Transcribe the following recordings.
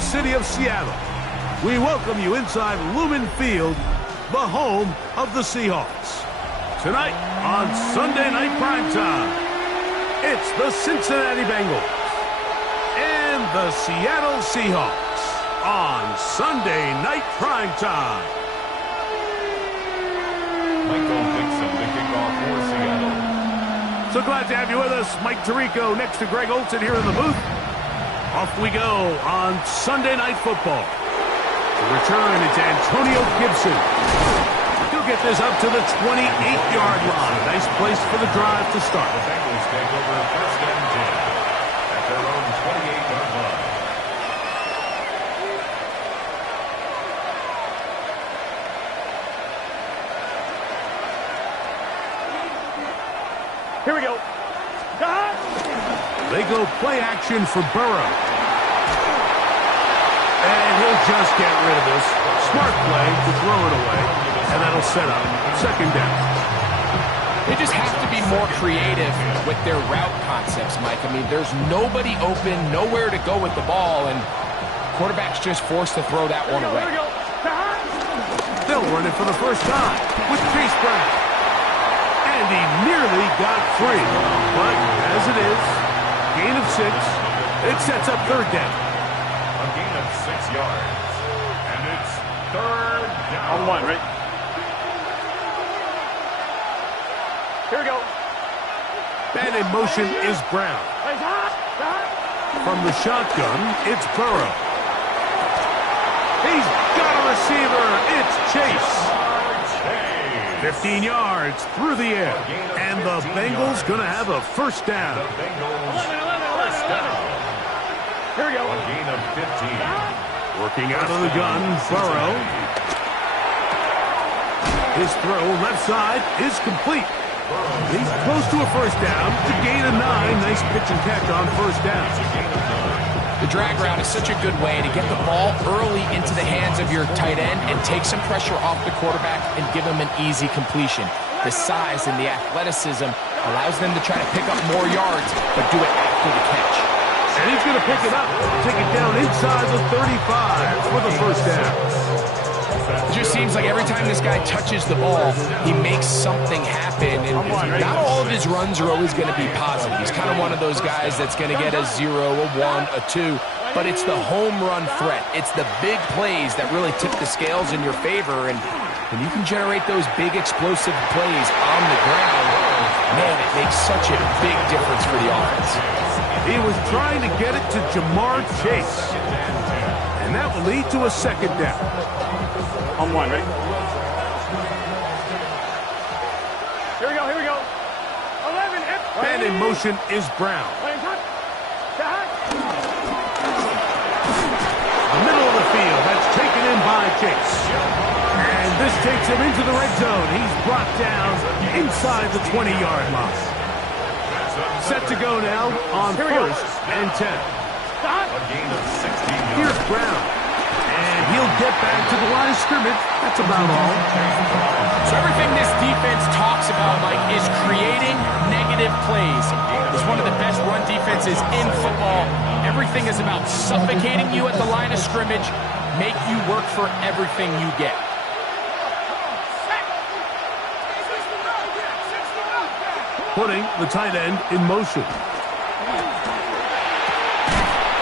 capital city of Seattle. We welcome you inside Lumen Field, the home of the Seahawks. Tonight on Sunday Night Primetime, it's the Cincinnati Bengals and the Seattle Seahawks on Sunday Night Primetime. Michael Dixon, the kickoff for Seattle. So glad to have you with us. Mike Tirico next to Greg Olsen here in the booth. Off we go on Sunday Night Football. The return, it's Antonio Gibson. He'll get this up to the 28-yard line. Nice place for the drive to start. The Bengals take over first and 10 at their own 28-yard line. Here we go. They go play action for Burrow. And he'll just get rid of this. Smart play to throw it away. And that'll set up second down. They just have to be more creative with their route concepts, Mike. I mean, there's nobody open, nowhere to go with the ball, and quarterback's just forced to throw that one away. They'll run it for the first time with Chase Brown. And he nearly got free. But as it is, gain of 6. It sets up third down. A gain of 6 yards. And it's third down. On one, right? Here we go. And in motion is Brown. From the shotgun, it's Burrow. He's got a receiver. It's Chase. 15 yards through the air. And the Bengals going to have a first down. The Bengals first down. Here we go. A gain of 15. Working out of the gun, Burrow. His throw left side is complete. He's close to a first down to gain a 9. Nice pitch and catch on first down. The drag route is such a good way to get the ball early into the hands of your tight end and take some pressure off the quarterback and give him an easy completion. The size and the athleticism allows them to try to pick up more yards, but do it after the catch. And he's going to pick it up, take it down inside the 35 for the first down. It just seems like every time this guy touches the ball, he makes something happen. And not all of his runs are always going to be positive. He's kind of one of those guys that's going to get a 0, a 1, a 2. But it's the home run threat. It's the big plays that really tip the scales in your favor. And when you can generate those big explosive plays on the ground, man, it makes such a big difference for the offense. He was trying to get it to Jamar Chase. And that will lead to a second down. On one, right? Here we go, here we go. 11, And in motion is Brown. The middle of the field, that's taken in by Chase. And this takes him into the red zone. He's brought down inside the 20-yard line. Set to go now on first and 10. A gain of 16 yards. Here's Brown. And he'll get back to the line of scrimmage. That's about all. So everything this defense talks about, Mike, is creating negative plays. It's one of the best run defenses in football. Everything is about suffocating you at the line of scrimmage, make you work for everything you get. Putting the tight end in motion.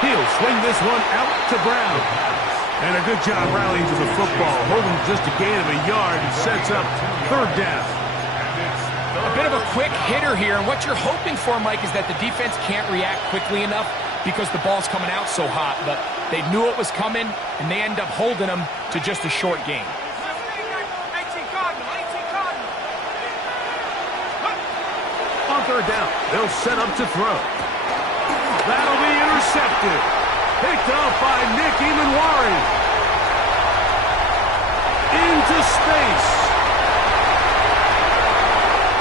He'll swing this one out to Brown. And a good job rallying to the football. Holding just a gain of a yard. He sets up third down. A bit of a quick hitter here. And what you're hoping for, Mike, is that the defense can't react quickly enough because the ball's coming out so hot. But they knew it was coming, and they end up holding them to just a short gain. On third down, they'll set up to throw. That'll be intercepted. Picked up by Nick Emanwari. Into space.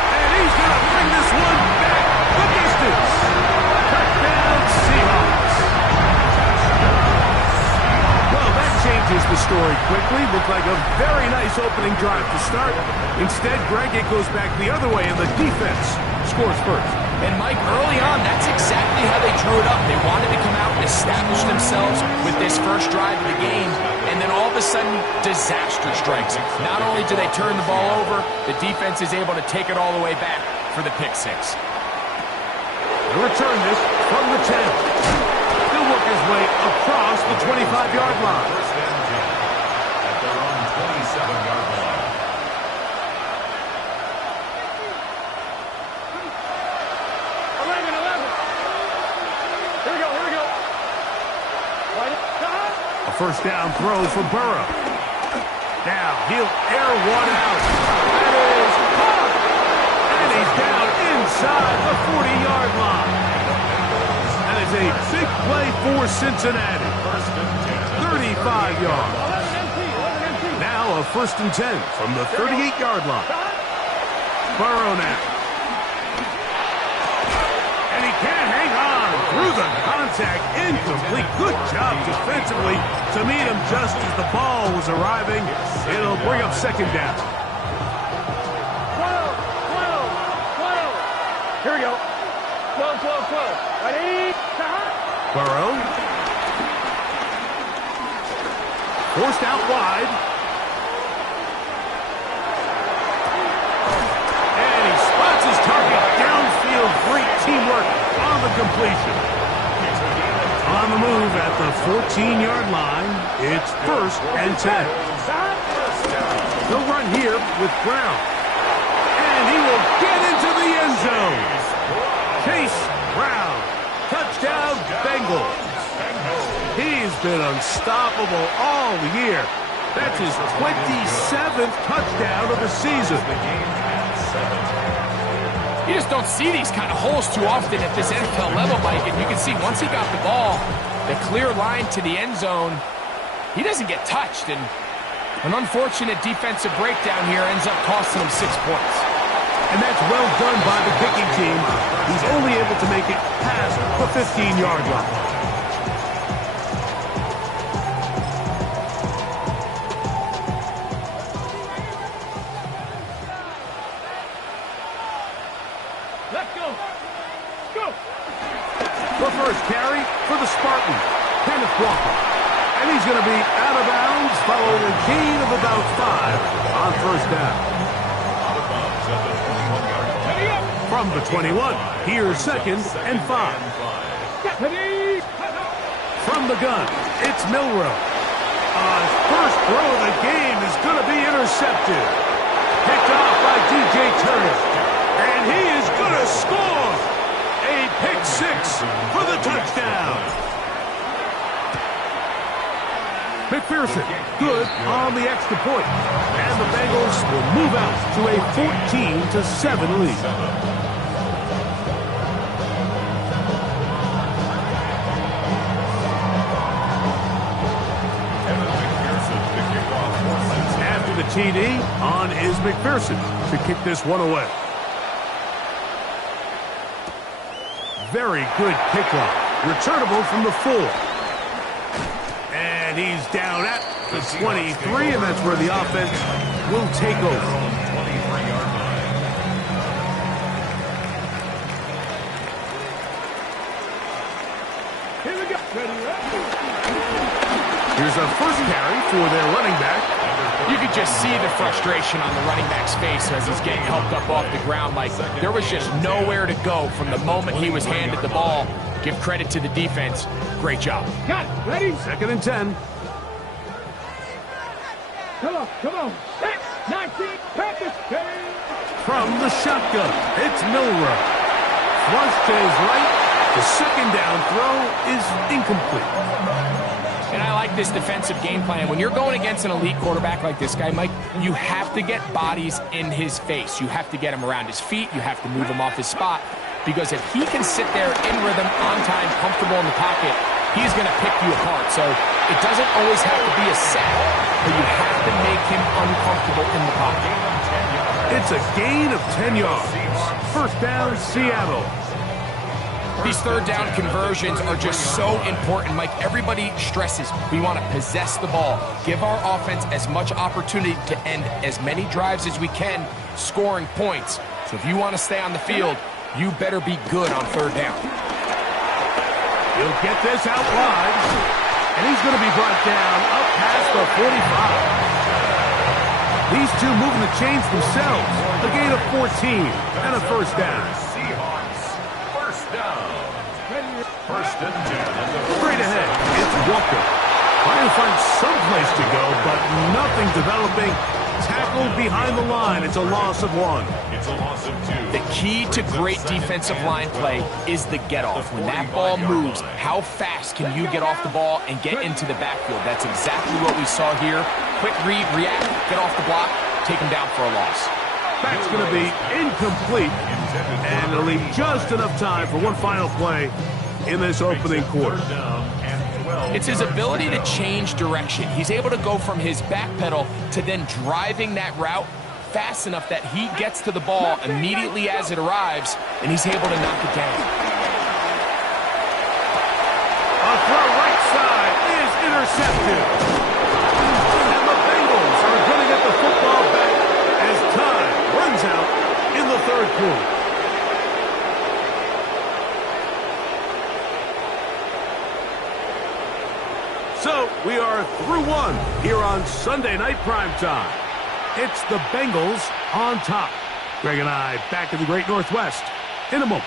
And he's going to bring this one back the distance. Touchdown, Seahawks. Well, that changes the story quickly. Looked like a very nice opening drive to start. Instead, Greg, it goes back the other way, and the defense scores first. And Mike, early on, that's exactly how they drew it up. They wanted to come out and establish themselves with this first drive of the game, and then all of a sudden, disaster strikes. Not only do they turn the ball over, the defense is able to take it all the way back for the pick six. He'll return this from the 10. He'll work his way across the 25-yard line. First and 10 at their own 27-yard line. A first down throw for Burrow. Now he'll air one out. That is caught. And he's down inside the 40-yard line. That is a big play for Cincinnati. 35 yards. Now a first and 10 from the 38-yard line. Burrow now. And he can't hang on through the contact. Incomplete. Good job defensively to meet him just as the ball was arriving. It'll bring up second down. 12. Here we go. 12. Ready? Burrow. Forced out wide. And he spots his target downfield. Great teamwork on the completion. On the move at the 14-yard line, it's first and 10. He'll run here with Brown. And he will get into the end zone. Chase Brown. Touchdown, Bengals. He's been unstoppable all year. That's his 27th touchdown of the season. You just don't see these kind of holes too often at this NFL level, Mike. And you can see once he got the ball, the clear line to the end zone, he doesn't get touched. And an unfortunate defensive breakdown here ends up costing him 6 points. And that's well done by the kicking team. He's only able to make it past the 15-yard line. Let's go. Go. The first carry for the Spartans, Kenneth Walker. And he's going to be out of bounds following a gain of about 5 on first down. Out of bounds at the 21-yard line. From the 21, here's second and 5. From the gun, it's Milroe. His first throw of the game is going to be intercepted. Picked off by DJ Turner. And he is going to score. A pick six for the touchdown. McPherson, good on the extra point. And the Bengals will move out to a 14-7 lead. After the TD, on is McPherson to kick this one away. Very good kickoff. Returnable from the 4. And he's down at the 23, and that's where the offense will take over. Here we go. Here's a first carry for their running back. You could just see the frustration on the running back's face as he's getting helped up off the ground. Like, there was just nowhere to go from the moment he was handed the ball. Give credit to the defense. Great job. Got it. Ready? Second and 10. Come on. 19, practice. From the shotgun, it's Milroe. Flush to his right. The second down throw is incomplete. And I like this defensive game plan. When you're going against an elite quarterback like this guy, Mike, you have to get bodies in his face. You have to get him around his feet. You have to move him off his spot. Because if he can sit there in rhythm, on time, comfortable in the pocket, he's going to pick you apart. So it doesn't always have to be a sack, but you have to make him uncomfortable in the pocket. It's a gain of 10 yards. First down, Seattle. These third down conversions are just so important, Mike. Everybody stresses we want to possess the ball, give our offense as much opportunity to end as many drives as we can, scoring points. So if you want to stay on the field, you better be good on third down. He'll get this out wide, and he's going to be brought down up past the 45. These two moving the chains themselves. A gain of 14 and a first down. Seahawks, first down. First and 10. Straight ahead, it's Walker. Trying to find some place to go, but nothing developing. Tackled behind the line. It's a loss of 1. It's a loss of 2. The key to great defensive line play is the get-off. When that ball moves, how fast can you get off the ball and get into the backfield? That's exactly what we saw here. Quick read, react, get off the block, take him down for a loss. That's going to be incomplete, and it'll leave just enough time for one final play in this opening quarter. It's his ability to change direction. He's able to go from his back pedal to then driving that route fast enough that he gets to the ball immediately as it arrives, and he's able to knock it down. A throw right side is intercepted. And the Bengals are going to get the football back as time runs out in the third quarter. So, we are through one here on Sunday Night Primetime. It's the Bengals on top. Greg and I back in the Great Northwest in a moment.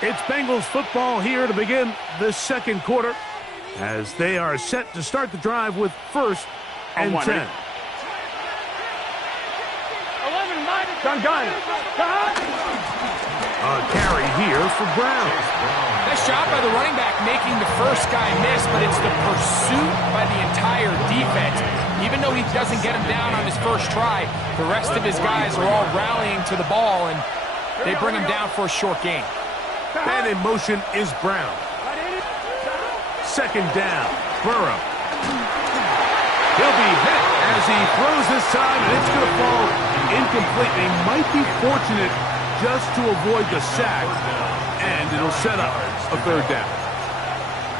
It's Bengals football here to begin the second quarter as they are set to start the drive with first and 10. 11, gun. A carry here for Brown. Nice job by the running back making the first guy miss, but it's the pursuit by the entire defense. Even though he doesn't get him down on his first try, the rest of his guys are all rallying to the ball, and they bring him down for a short gain. And in motion is Brown. Second down, Burrow. He'll be hit as he throws this time, and it's going to fall incomplete. They might be fortunate just to avoid the sack, and it'll set up a third down.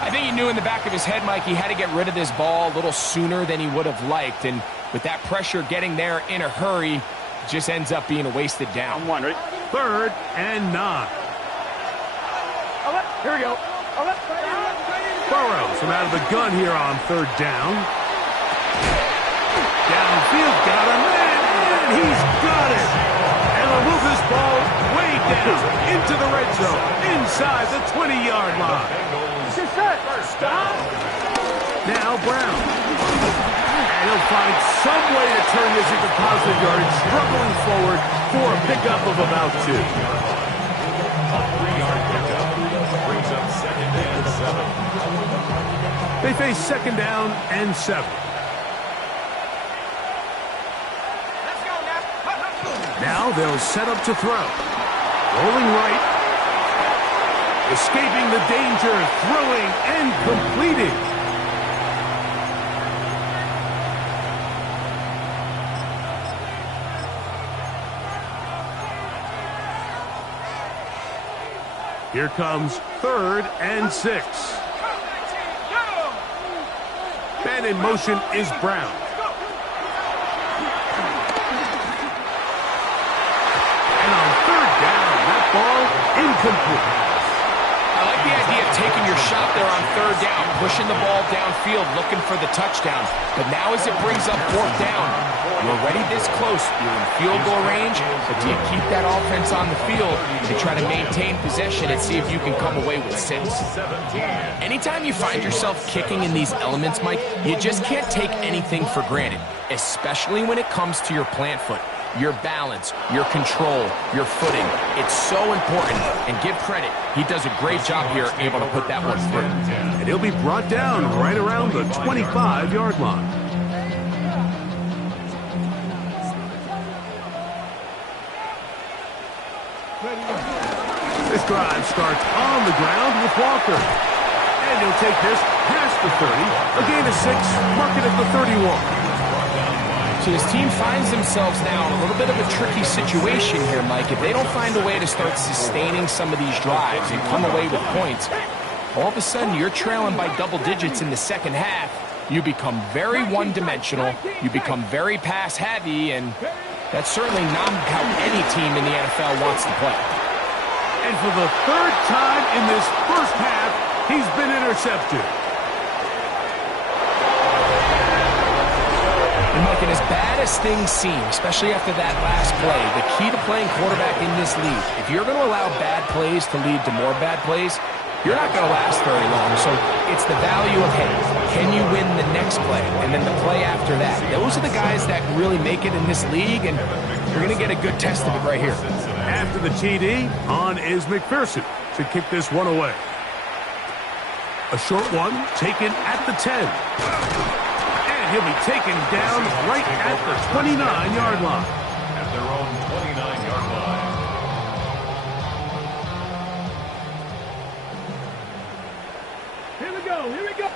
I think he knew in the back of his head, Mike, he had to get rid of this ball a little sooner than he would have liked, and with that pressure getting there in a hurry, it just ends up being a wasted down. Third and 9. Here we go. Burrows from out of the gun here on third down. Downfield, got him, and he's got it. And they'll move this ball way down into the red zone, inside the 20-yard line. Now Brown. And he'll find some way to turn this into positive yardage, struggling forward for a pickup of about 2. They face second down and 7. Now they'll set up to throw. Rolling right. Escaping the danger, throwing and completing. Here comes third and 6. And in motion is Brown. And on third down, that ball incomplete. I like the idea of taking your shot there on third down, pushing the ball downfield, looking for the touchdown. But now as it brings up fourth down, you're already this close. You're in field goal range, but do you keep that offense on the field to try to maintain possession and see if you can come away with 6? Anytime you find yourself kicking in these elements, Mike, you just can't take anything for granted, especially when it comes to your plant foot. Your balance, your control, your footing. It's so important. And give credit, he does a great job here able to put that one through. And he'll be brought down right around the 25-yard line. This drive starts on the ground with Walker. And he'll take this past the 30. A gain of 6, mark it at the 31. So this team finds themselves now in a little bit of a tricky situation here, Mike. If they don't find a way to start sustaining some of these drives and come away with points, all of a sudden you're trailing by double digits in the second half. You become very one-dimensional. You become very pass-heavy, and That's certainly not how any team in the NFL wants to play. And for the third time in this first half, he's been intercepted. And Mike, and as bad as things seem, especially after that last play, the key to playing quarterback in this league, if you're going to allow bad plays to lead to more bad plays, you're not going to last very long. So it's the value of, hey, can you win the next play? And then the play after that. Those are the guys that really make it in this league, and you're going to get a good test of it right here. After the TD, on is McPherson to kick this one away. A short one taken at the 10. And he'll be taken down right at the 29-yard line. At their own 29-yard line. Here we go. Here we go.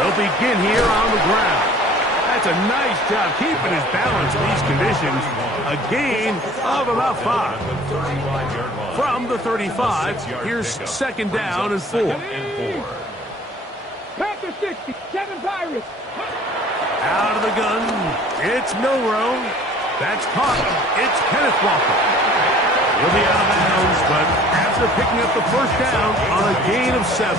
They'll begin here on the ground. That's a nice job keeping his balance in these conditions. A gain of about 5. From the 35, here's second down and 4. Panther 60, 7 Pirates. Out of the gun, it's Milroe. That's caught. It's Kenneth Walker. He'll be out of bounds, but after picking up the first down on a gain of 7.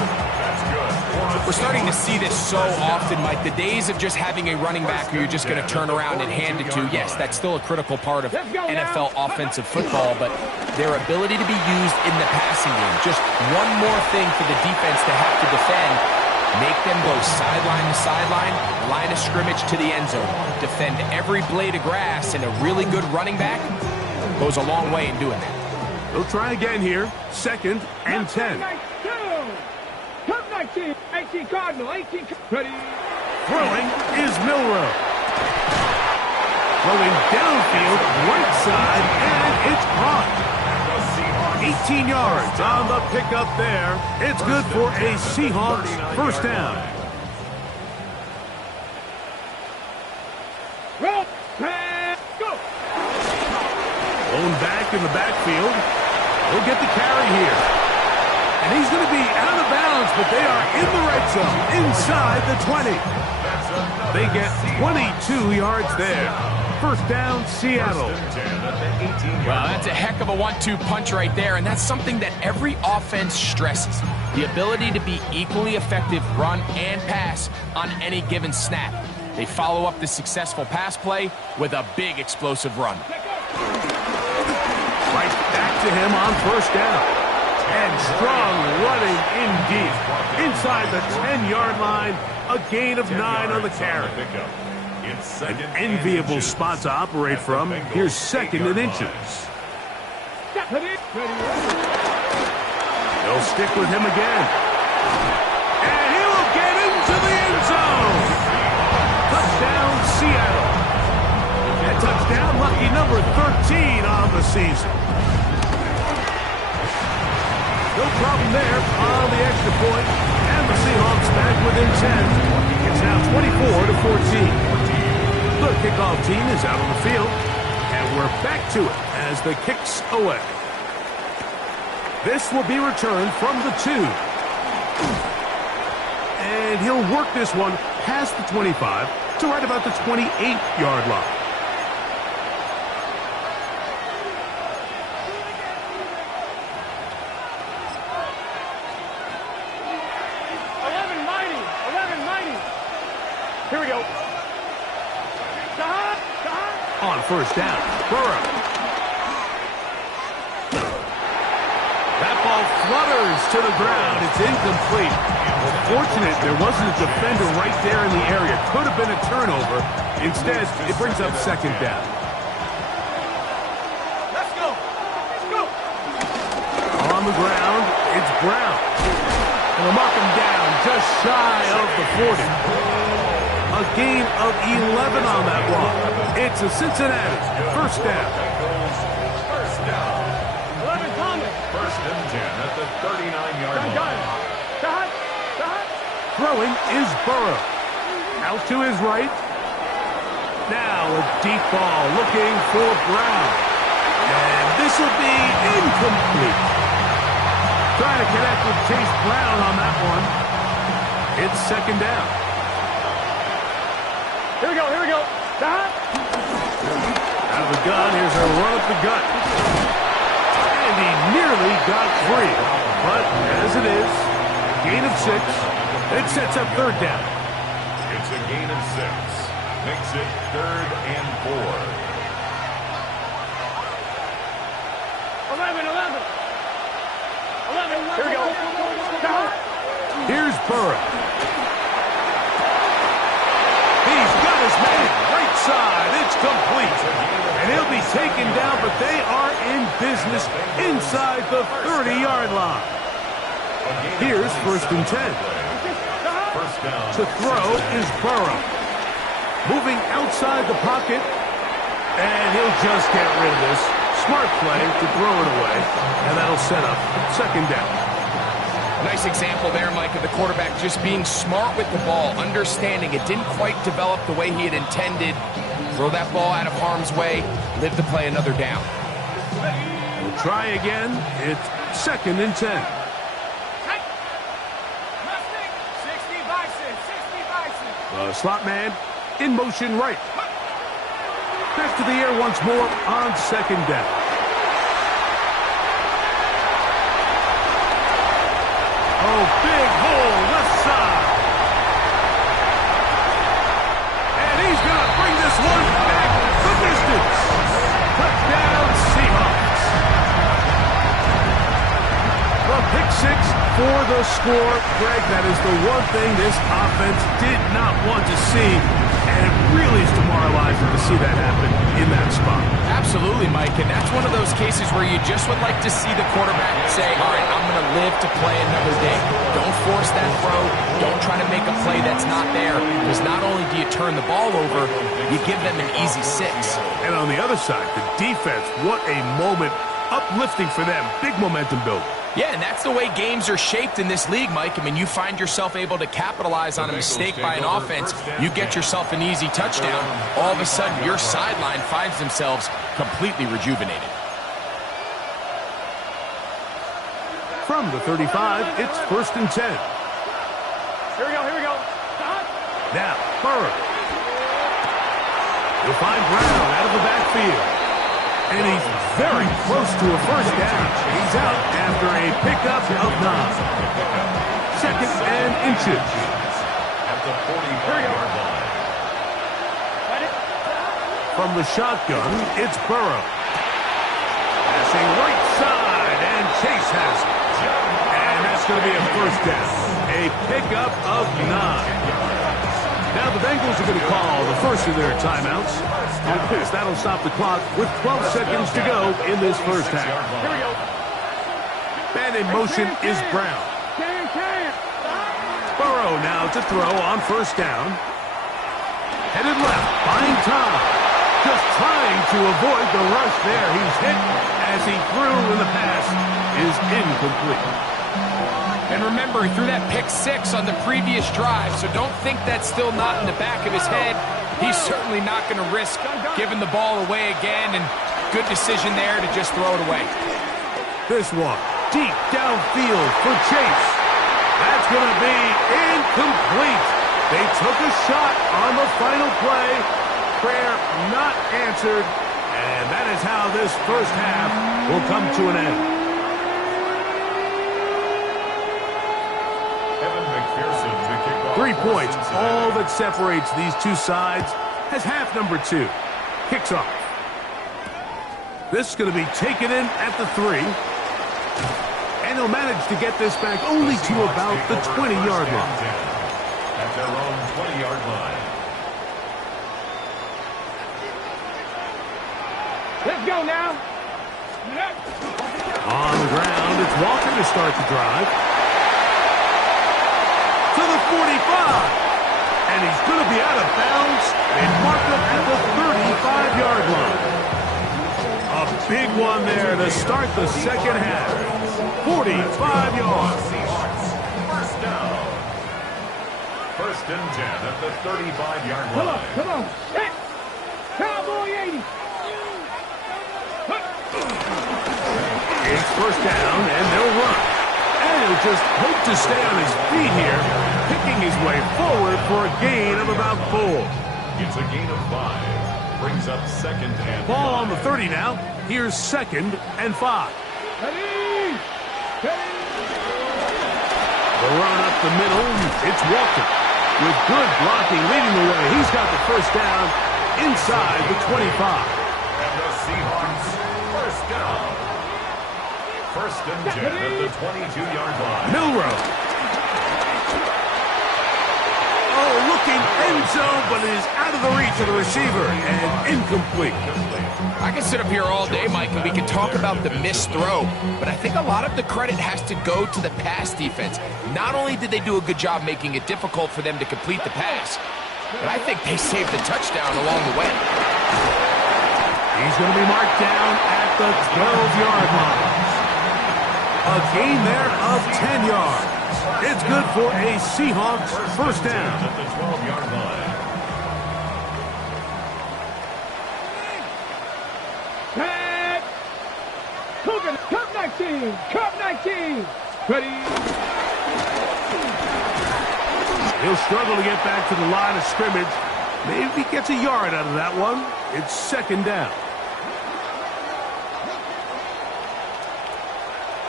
We're starting to see this so often, Mike. The days of just having a running back who you're just going to turn around and hand it to, yes, that's still a critical part of NFL offensive football, but their ability to be used in the passing game, just one more thing for the defense to have to defend, make them go sideline to sideline, line of scrimmage to the end zone, defend every blade of grass, and a really good running back goes a long way in doing that. They'll try again here, second and 10. Come 19, 18 Cardinal, 18. Ready. Throwing is Milroe. Throwing downfield, right side, and it's caught. 18 yards on the pickup there. It's good for a Seahawks first down. Roll, pass, go. Blown back in the backfield. He'll get the carry here. And he's going to be out of bounds, but they are in the right zone, inside the 20. They get 22 yards there. First down, Seattle. Well, that's a heck of a 1-2 punch right there, and that's something that every offense stresses. The ability to be equally effective run and pass on any given snap. They follow up the successful pass play with a big explosive run. Right back to him on first down. And strong running indeed. Inside the 10-yard line, a gain of 9 on the carry. An enviable spot to operate from. Here's second and inches. They'll stick with him again. And he will get into the end zone. Touchdown, Seattle. A touchdown, lucky number 13 on the season. No problem there on the extra point, and the Seahawks back within 10. It's now 24-14. The kickoff team is out on the field, and we're back to it as the kick's away. This will be returned from the 2. And he'll work this one past the 25 to right about the 28-yard line. Here we go. On first down, Burrow. That ball flutters to the ground. It's incomplete. Fortunate there wasn't a defender right there in the area. Could have been a turnover. Instead, it brings up second down. Let's go. Let's go. On the ground, it's Brown. And they'll mark him down just shy of the 40. A gain of 11 on that one. It's a Cincinnati first down. First down. 11 Thomas. First and 10 at the 39-yard line. Throwing is Burrow. Out to his right. Now a deep ball looking for Brown. And this will be incomplete. Trying to connect with Chase Brown on that one. It's second down. Here we go. Out of the gun, here's a run up the gut. And he nearly got free. But as it is, gain of 6. It sets up third down. It's a gain of 6. Makes it 3rd and 4. 11. Here we go. Here's Burrow. He's got his man right side. It's complete. And he'll be taken down, but they are in business inside the 30-yard line. Here's 1st and 10. To throw is Burrow. Moving outside the pocket. And he'll just get rid of this. Smart play to throw it away. And that'll set up 2nd down. Nice example there, Mike, of the quarterback just being smart with the ball, understanding it didn't quite develop the way he had intended. Throw that ball out of harm's way, live to play another down. We'll try again. It's 2nd and 10. The slot man in motion right. Back to the air once more on 2nd down. Oh, big hole left side. And he's going to bring this one back the distance. Touchdown, Seahawks. The pick 6 for the score. Greg, that is the one thing this offense did not want to see. And it really is demoralizing to see that happen in that spot. Absolutely, Mike, and that's one of those cases where you just would like to see the quarterback say, all right, I'm going to live to play another day. Don't force that throw. Don't try to make a play that's not there, because not only do you turn the ball over, you give them an easy 6. And on the other side, the defense, what a moment. Uplifting for them. Big momentum build. Yeah, and that's the way games are shaped in this league, Mike. I mean, you find yourself able to capitalize on a mistake by an offense. You get yourself an easy touchdown. All of a sudden, your sideline finds themselves completely rejuvenated. From the 35, it's 1st and 10. Here we go. Now, Burrow. You'll find Brown out of the backfield. And he's very close to a 1st down. He's out after a pickup of 9. 2nd and inches. At the 45-yard line. From the shotgun, it's Burrow. Passing right side, and Chase has it. And that's going to be a 1st down. A pickup of 9. Now the Bengals are going to call the first of their timeouts. That'll stop the clock with 12 seconds to go in this 1st half. Here we go. Man in motion is Brown. Burrow now to throw on 1st down. Headed left, buying time. Just trying to avoid the rush there. He's hit as he threw, and the pass is incomplete. And remember, he threw that pick 6 on the previous drive, so don't think that's still not in the back of his head. He's certainly not going to risk giving the ball away again, and good decision there to just throw it away. This one, deep downfield for Chase. That's going to be incomplete. They took a shot on the final play. Prayer not answered, and that is how this 1st half will come to an end. 3 points, all that separates these two sides, as half number 2 kicks off. This is going to be taken in at the 3. And he'll manage to get this back only to about the 20-yard line. At their own 20-yard line. Let's go now. On the ground, it's Walker to start the drive. To the 45. And he's going to be out of bounds and mark him at the 35-yard line. A big one there to start the 2nd half. 45 yards. 1st down. 1st and 10 at the 35-yard line. Come on. Hey. Cowboy 80. It's 1st down, and they'll run. And he'll just hope to stay on his feet here, picking his way forward for a gain of about 4. It's a gain of 5. brings up 2nd and Ball 5. on the 30 now. Here's 2nd and 5. Ready. Ready. The run up the middle. It's Walker. With good blocking leading the way. He's got the first down inside the 25. And the Seahawks, first down. 1st and 10 at the 22-yard line. Milroe. Oh, looking end zone, but it is out of the reach of the receiver and incomplete. I can sit up here all day, Mike, and we can talk about the missed throw, but I think a lot of the credit has to go to the pass defense. Not only did they do a good job making it difficult for them to complete the pass, but I think they saved the touchdown along the way. He's going to be marked down at the 12-yard line. A gain there of 10 yards. It's good for a Seahawks first down. At the 12-yard line. Tag. Coogan. Cup 19. Cup 19. Ready. He'll struggle to get back to the line of scrimmage. Maybe gets a yard out of that one. It's 2nd down.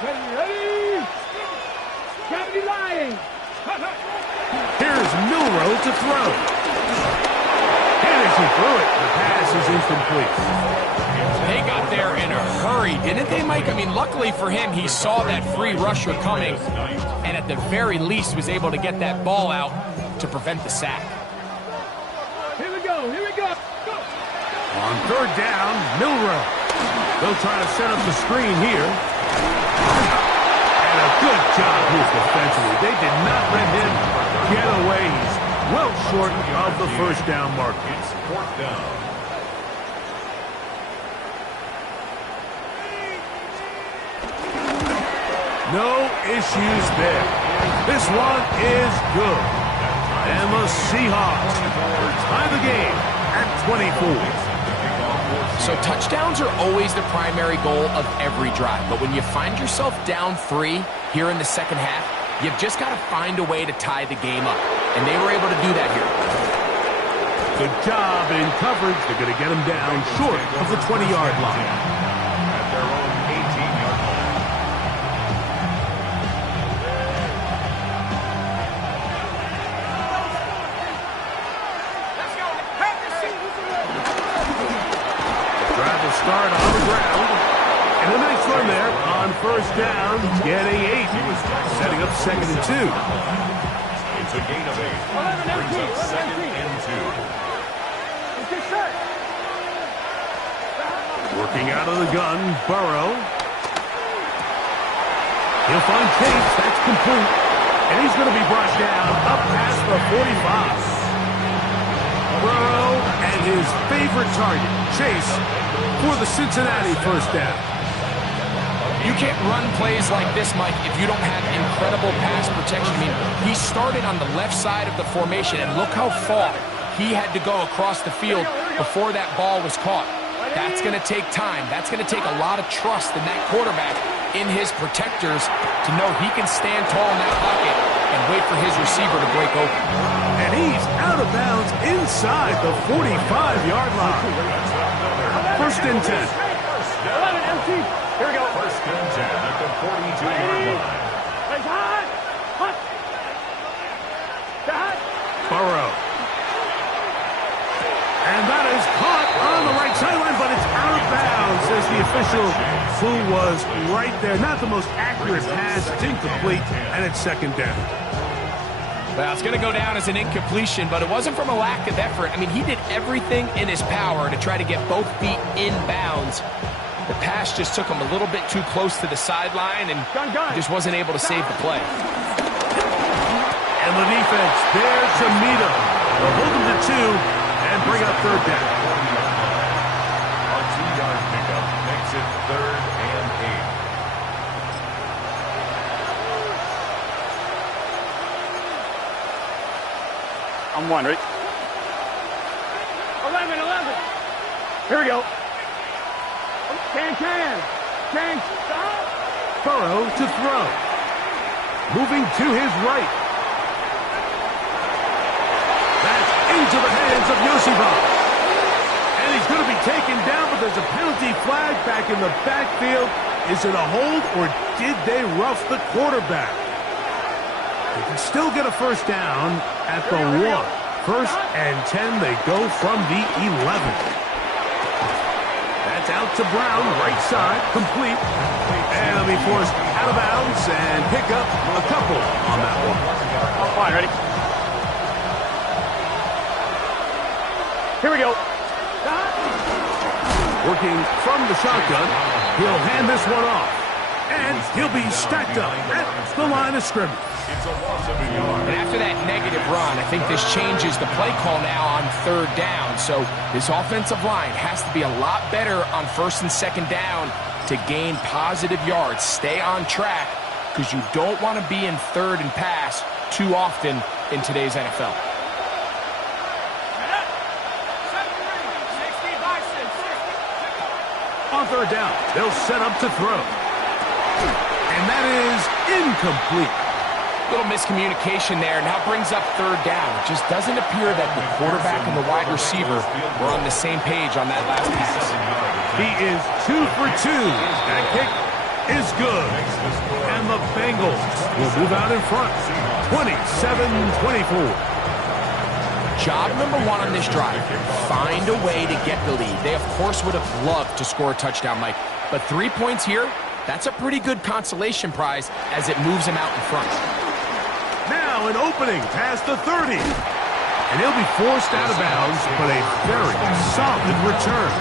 Ready. Ready. Gravity lying. Here's Milroe to throw. And as he threw it, the pass is incomplete. They got there in a hurry, didn't they, Mike? I mean, luckily for him, he saw that free rusher coming, and at the very least was able to get that ball out to prevent the sack. Here we go. Here we go. Go. On 3rd down, Milroe. They'll try to set up the screen here. And a good job here defensively. They did not let him get away. He's well short of the first down mark. It's 4th down. No issues there. This one is good. And the Seahawks tie the game at 24. So touchdowns are always the primary goal of every drive. But when you find yourself down 3 here in the second half, you've just got to find a way to tie the game up. And they were able to do that here. Good job in coverage. They're going to get him down short of the 20-yard line. At their own 18-yard line. Drive will start on the ground. And a nice run there on first down, getting 8. Setting up 2nd and 2. It's a gain of 8. Brings up 2nd and 2. Working out of the gun, Burrow. He'll find Chase. That's complete. And he's going to be brought down up past the 45. Burrow and his favorite target, Chase, for the Cincinnati first down. You can't run plays like this, Mike, if you don't have incredible pass protection. I mean, he started on the left side of the formation, and look how far he had to go across the field before that ball was caught. That's going to take time. That's going to take a lot of trust in that quarterback, in his protectors, to know he can stand tall in that pocket and wait for his receiver to break open. And he's out of bounds inside the 45-yard line. 1st and 10. 11 empty. Here we go. 1st and 10 at the 42-yard line. It's hot. Hot. Hot. Burrow. And that is caught on the right sideline, but it's out of bounds, says the official, who was right there. Not the most accurate pass. It's incomplete, and it's 2nd down. Well, it's going to go down as an incompletion, but it wasn't from a lack of effort. I mean, he did everything in his power to try to get both feet in bounds. The pass just took him a little bit too close to the sideline, and he just wasn't able to save the play. And the defense there to meet him. They'll hold him to 2 and bring up 3rd down. A 2-yard pickup makes it 3rd and 8. I'm one, right? 11. Here we go. Can. Stop. Burrow to throw. Moving to his right. That's into the hands of Yosibov. And he's taken down, but there's a penalty flag back in the backfield. Is it a hold, or did they rough the quarterback? They can still get a first down at the 1. 1st and 10, they go from the 11. That's out to Brown, right side, complete. And they'll be forced out of bounds and pick up a couple on that one. All right, ready? Here we go. Working from the shotgun, he'll hand this one off. And he'll be stacked up at the line of scrimmage. It's a loss of a yard. And after that negative run, I think this changes the play call now on 3rd down. So this offensive line has to be a lot better on 1st and 2nd down to gain positive yards. Stay on track, because you don't want to be in 3rd and pass too often in today's NFL. On 3rd down, they'll set up to throw. And that is incomplete. Little miscommunication there. Now brings up 3rd down. It just doesn't appear that the quarterback and the wide receiver were on the same page on that last pass. He is 2 for 2. That kick is good. And the Bengals will move out in front. 27-24. Job number 1 on this drive, find a way to get the lead. They, of course, would have loved to score a touchdown, Mike. But 3 points here, that's a pretty good consolation prize as it moves them out in front. Now an opening past the 30. And he'll be forced out of bounds, but a very solid return.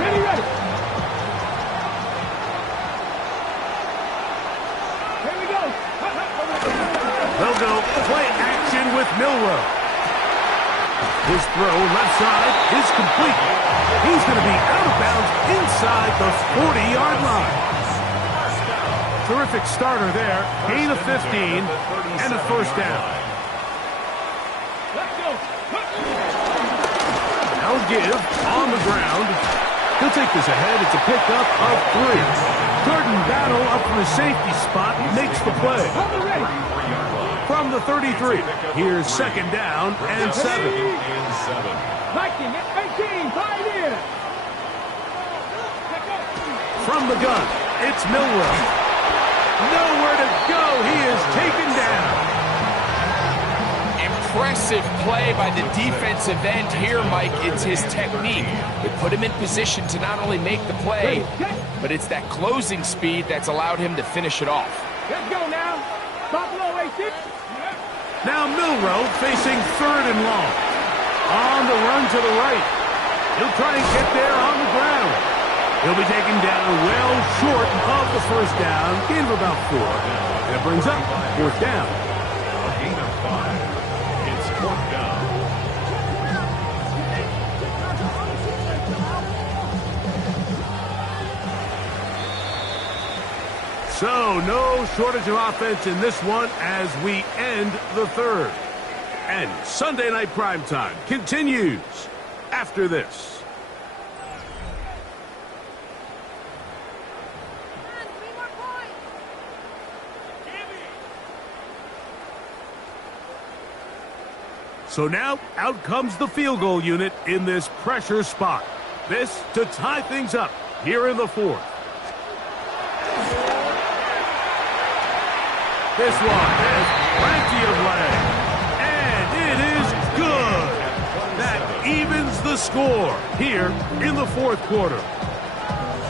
Ready, ready. Here we go. They'll go play action with Milroe. His throw left side is complete. He's going to be out of bounds inside the 40-yard line. Terrific starter there. Gain of 15 and a first down. Let's go. Now give on the ground. He'll take this ahead. It's a pickup of 3. Jordan Battle up from the safety spot makes the play. Hold it ready. From the 33, here's 2nd down and 7. Viking at 18, 5 in. From the gun, it's Milroe. Nowhere to go. He is taken down. Impressive play by the defensive end here, Mike. It's his technique. It put him in position to not only make the play, but it's that closing speed that's allowed him to finish it off. Let's go now. Buffalo 18. Now Milroe facing 3rd and long. On the run to the right. He'll try and get there on the ground. He'll be taken down well short of the first down. Gain of about 4. And it brings up 4th down. A gain of 5. It's 4th down. So no shortage of offense in this one as we end the 3rd. And Sunday Night Primetime continues after this. So now out comes the field goal unit in this pressure spot. This to tie things up here in the 4th. This one has plenty of leg. And it is good. That evens the score here in the 4th quarter.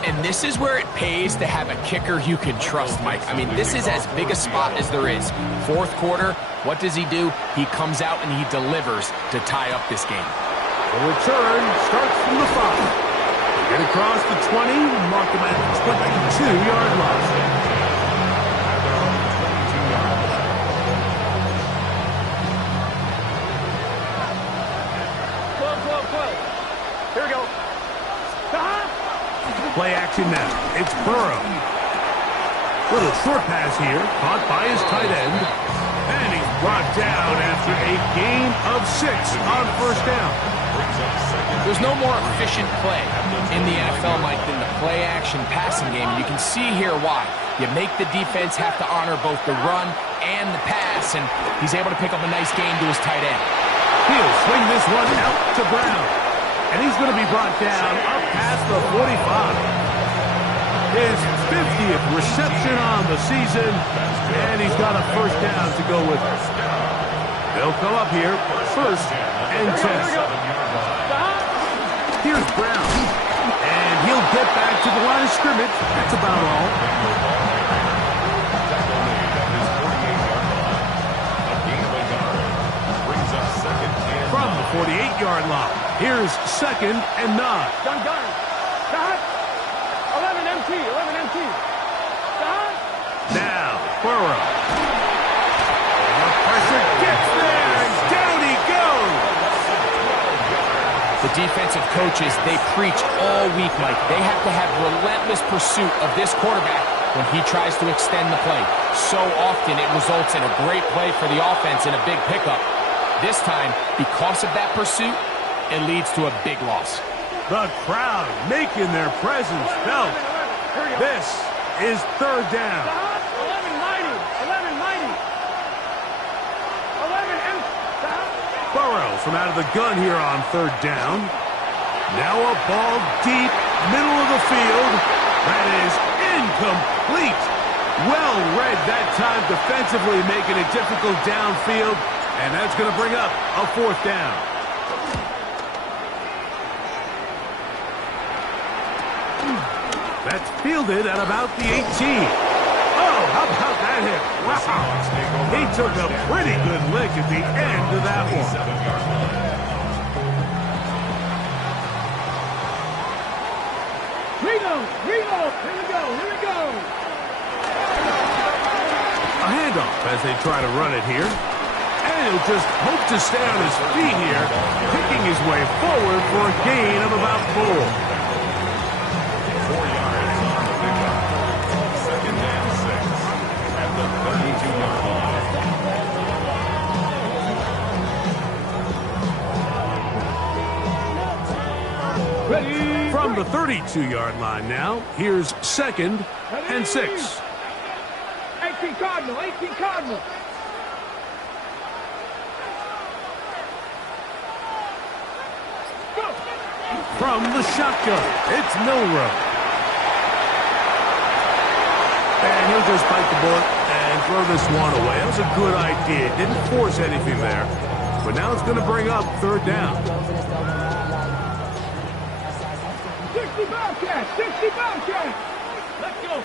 And this is where it pays to have a kicker you can trust, Mike. I mean, this is as big a spot as there is. 4th quarter, what does he do? He comes out and he delivers to tie up this game. The return starts from the 5. Get across the 20, mark him at the 22-yard line. Here we go. Play action now. It's Burrow. Little short pass here, caught by his tight end. And he's brought down after a gain of 6 on first down. There's no more efficient play in the NFL, Mike, than the play-action passing game. And you can see here why. You make the defense have to honor both the run and the pass, and he's able to pick up a nice gain to his tight end. He'll swing this one out to Brown. And he's going to be brought down up past the 45. His 50th reception on the season, and he's got a first down to go with it. They'll come up here, first and 10. Here's Brown, and he'll get back to the line of scrimmage. That's about all. From the 48-yard line, here's second and 9. Gun. Stop. 11 MT. 11 MT. Stop. Now, Burrow. The pressure gets there, and down he goes. The defensive coaches, they preach all week, Mike. They have to have relentless pursuit of this quarterback when he tries to extend the play. So often it results in a great play for the offense and a big pickup. This time, because of that pursuit, it leads to a big loss. The crowd making their presence felt. This is third down. 1190. 11 MT. Burrow from out of the gun here on third down. Now a ball deep, middle of the field. That is incomplete. Well read that time defensively, making it difficult downfield. And that's going to bring up a fourth down. That's fielded at about the 18. Oh, how about that hit? Wow. He took a pretty good lick at the end of that one. Reload. Here we go. A handoff as they try to run it here. And he'll just hope to stay on his feet here, picking his way forward for a gain of about 4. 4 yards on the pickup. Second and 6 at the 32-yard line. Ready. From the 32-yard line now, here's second and 6. 18 Cardinal. From the shotgun, it's Milroe. And he'll just bite the bullet and throw this one away. That was a good idea. Didn't force anything there. But now it's going to bring up third down. 60 Bobcat. Let's go.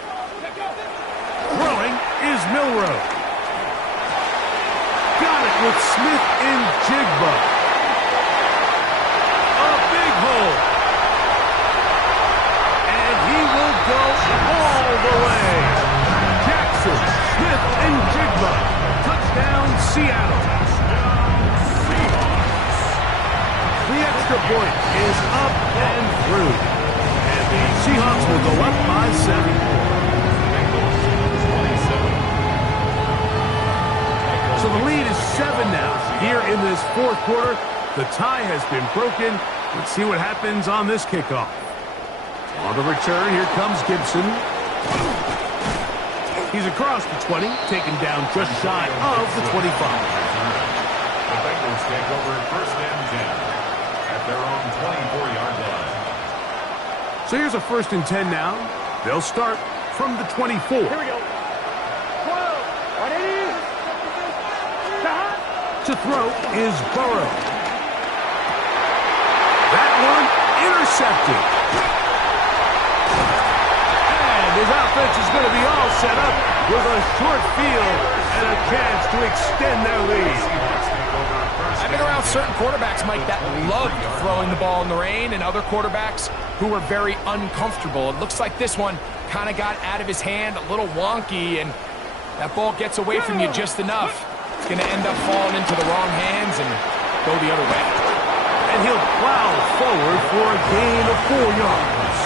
Throwing is Milroe. Got it with Smith and Jigba. A big hole. And he will go all the way. Jackson, Smith, and Jigba. Touchdown, Seattle. The extra point is up and through. And the Seahawks will go up by 7. So the lead is 7 now. Here in this fourth quarter, the tie has been broken. Let's see what happens on this kickoff. On the return, here comes Gibson. He's across the 20, taken down just shy of the 25. The Bengals take over first and 10 at their own 24-yard line. So here's a first and 10 now. They'll start from the 24. Here we go. 12. What it is? To throw is Burrow. That one intercepted. And his offense is going to be all set up with a short field and a chance to extend their lead. I've been around certain quarterbacks, Mike, that loved throwing the ball in the rain, and other quarterbacks who were very uncomfortable. It looks like this one kind of got out of his hand, a little wonky, and that ball gets away from you just enough. It's going to end up falling into the wrong hands and go the other way. And he'll plow forward for a gain of 4 yards.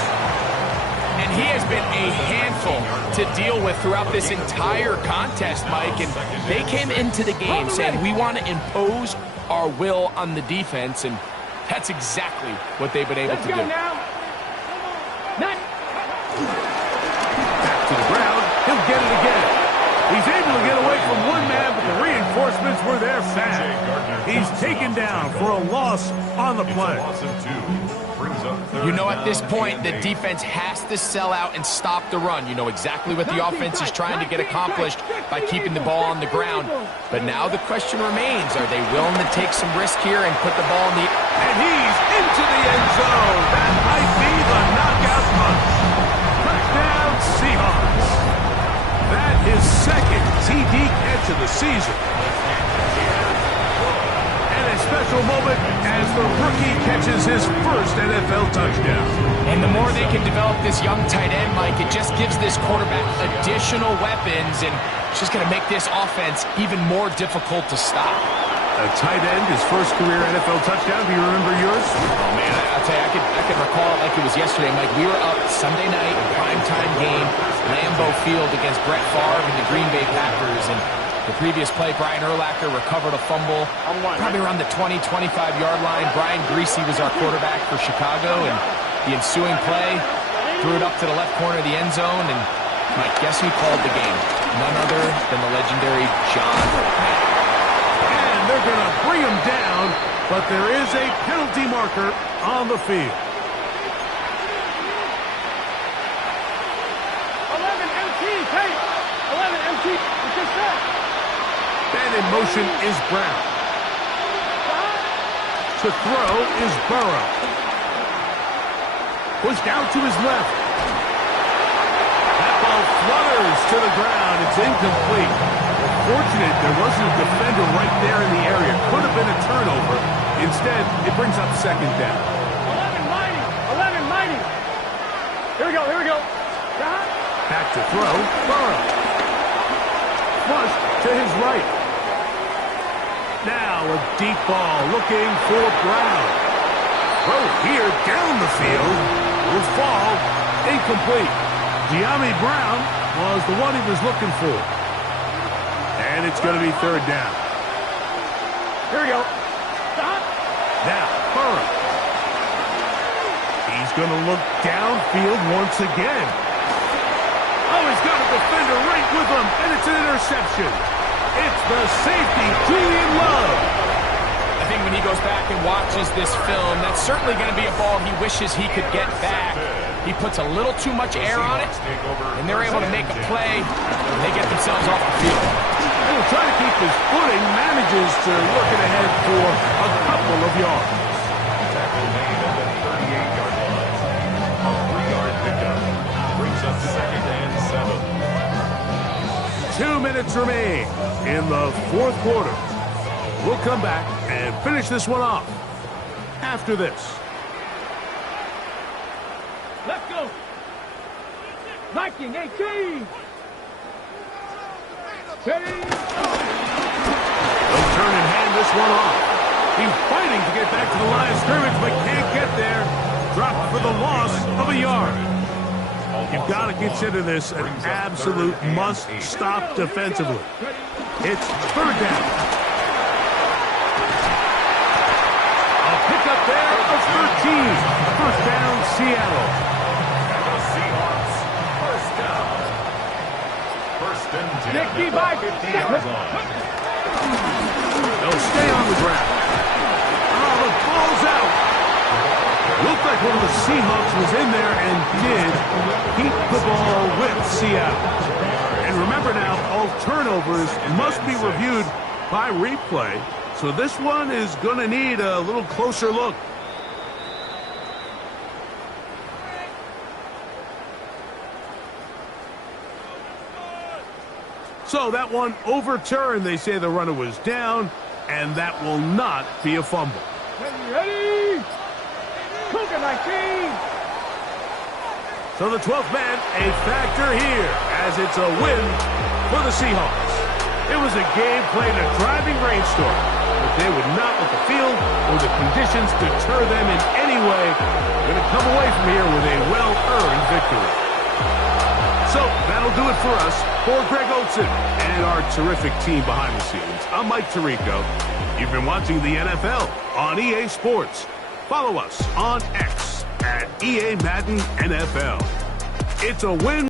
And he has been a handful to deal with throughout this entire contest, Mike. And they came into the game saying, we want to impose our will on the defense, and that's exactly what they've been able to do. Now. Back to the ground. He'll get it again. He's able to get away from one man, but the reinforcements were there fast. He's taken down for a loss on the play. Loss of 2. Brings up third You know, at this down point, the and 8. defense has to sell out and stop the run. You know exactly what the offense is trying to get accomplished by keeping the ball on the ground. But now the question remains, are they willing to take some risk here and put the ball in the... And he's into the end zone. That might be the knockout punch. Touchdown, Seahawks. That is second TD catch of the season. And a special moment as the rookie catches his first NFL touchdown. And the more they can develop this young tight end, Mike, it just gives this quarterback additional weapons, and it's just going to make this offense even more difficult to stop. A tight end, his first career NFL touchdown. Do you remember yours? Oh, man, I'll tell you, I could recall it like it was yesterday. Mike, we were up Sunday night, primetime game, Lambeau Field against Brett Favre and the Green Bay Packers, and the previous play, Brian Urlacher recovered a fumble probably around the 20, 25-yard line. Brian Greasy was our quarterback for Chicago, and the ensuing play threw it up to the left corner of the end zone, and Mike, guess who called the game? None other than the legendary John Madden. And they're going to bring him down, but there is a penalty marker on the field. 11 MT, take. 11 MT, it's just that. Then in motion is Brown. To throw is Burrow. Pushed out to his left. That ball flutters to the ground. It's incomplete. Fortunate there wasn't a defender right there in the area. Could have been a turnover. Instead, it brings up second down. 11 mighty, 11 mighty. Here we go, here we go. Back to throw, Burrow. Flush to his right. Now a deep ball looking for Brown. Throw here down the field. Will fall. Incomplete. De'Ami Brown was the one he was looking for. And it's going to be third down. Here we go. Stop. Now, Burrow. He's going to look downfield once again. Oh, he's got a defender right with him, and it's an interception. It's the safety, Julian Love. I think when he goes back and watches this film, that's certainly going to be a ball he wishes he could get back. He puts a little too much air on it, and they're able to make a play, and they get themselves off the field. He'll try to keep his footing, manages to work it ahead for a couple of yards. Tackle made at the 38-yard line. A 3-yard pickup. Brings up second and 7. 2 minutes remain in the fourth quarter. We'll come back and finish this one off after this. Let's go. Viking 18. Ready. They'll turn and hand this one off. He's fighting to get back to the line of scrimmage, but can't get there. Dropped for the loss of a yard. You've got to consider this an absolute must-stop defensively. It's third down. A pickup there of 13. First down, Seattle. And the Seahawks, first down. First and 10 Nick, at be the by. 50-yard line. They'll stay on the ground. Oh, the ball's out. Looked like one of the Seahawks was in there and did keep the ball with Seattle. And remember now, all turnovers must be reviewed by replay. So this one is going to need a little closer look. So that one overturned. They say the runner was down, and that will not be a fumble. Ready. Cougar 19. So the 12th man, a factor here, as it's a win for the Seahawks. It was a game played in a driving rainstorm, but they would not let the field or the conditions deter them in any way. They're going to come away from here with a well-earned victory. So that'll do it for us. For Greg Olsen and our terrific team behind the scenes, I'm Mike Tirico. You've been watching the NFL on EA Sports. Follow us on X at EA Madden NFL. It's a win.